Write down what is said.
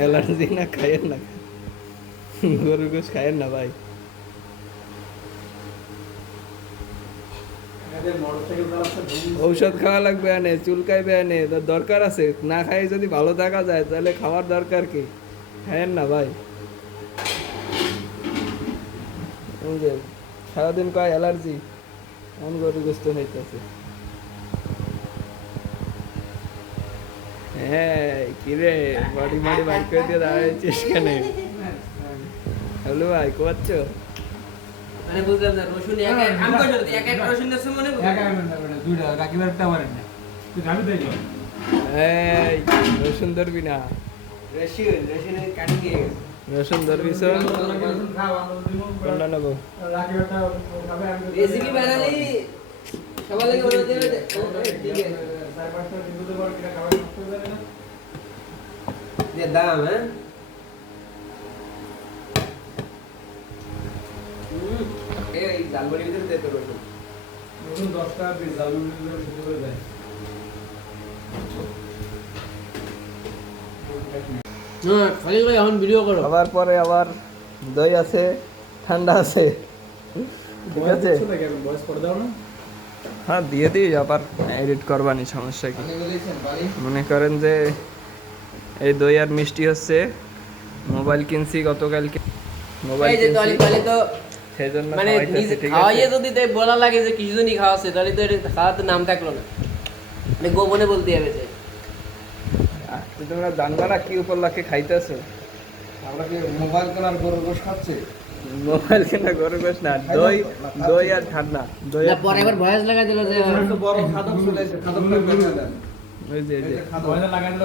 Allergy না, খাইয়েন না, গরুর গোশ খাইয়েন না ভাই। ঔষধ খাওয়া লাগবে আনে, চুলকাইবে আনে, তার দরকার আছে। না খাই যদি ভালো থাকা যায় তাহলে খাওয়ার দরকার কি? খাইয়েন না ভাই। এই যে সারাদিন কয় অ্যালার্জি, এমন গরুর গোস্ত খাইতেছে। হ্যাঁ কিরে, বডি মাডি বাইর করে দিয়ে দাঁড়াইছিস কেন? হ্যালো ভাই, কোয়াচ্ছ? মানে বুঝলাম না, রসুন এক এক আম কই যদি এক এক রসুন আছে মনে এক এক মিনিট না, দুইটা কাকিবার একটা মারেন না, তুই যাবি তাই যাও। এই রসুন ধরবি না, রসুনের কাটি দিয়ে গেছে। রসুন ধরবি শোন। খাও, আমরা দিমু কোনটা নেবো? কাকিবারটা খাবে, আমি রেসিপি বানালি সবার লাগে বলে দেবে ঠিক আছে। 4-5টা দিতে পারো কিনা খাবার নষ্ট হয়ে যাবে না। যে দাম হ্যাঁ এই জালমুড়ির ভিতরে দে তো রসুন। নতুন 10 টাকা পিস জালুর শুরু হয়ে যায়। হ্যাঁ খালি করে এখন ভিডিও করো। আবার পরে আবার দই আছে, ঠান্ডা আছে, ঠিক আছে। বয়স করে দাও না। হ্যাঁ দিয়ে দিই, আবার এডিট করবানি, সমস্যা কি? মনে করেন যে এই দই আর মিষ্টি হচ্ছে, মোবাইল কিনছি গতকালকে, মোবাইল এই যে কিনছি দলি পালে তো সেই জন্য মানে খাওয়াইতেছি, নিজে ঠিক খাওয়াইয়ে আছে। যদি তাই বলা লাগে যে কিছু জনই খাওয়াচ্ছে তাহলে তো এটা খাওয়ার তো নাম থাকলো না, মানে গোপনে বলতে হবে যে তোমরা জানবা না কি উপলক্ষে খাইতেছো। আমরা কি মোবাইল কেনার গরুর গোশ খাচ্ছে? মোবাইল কিনা গরু গোশ না, দই, দই আর ঠান্ডা, দই না আর পরে এবার ভয়েস লাগা দিল যে বড় খাদক চলে এসে খাদক ওই যে খাদক লাগাই দিল।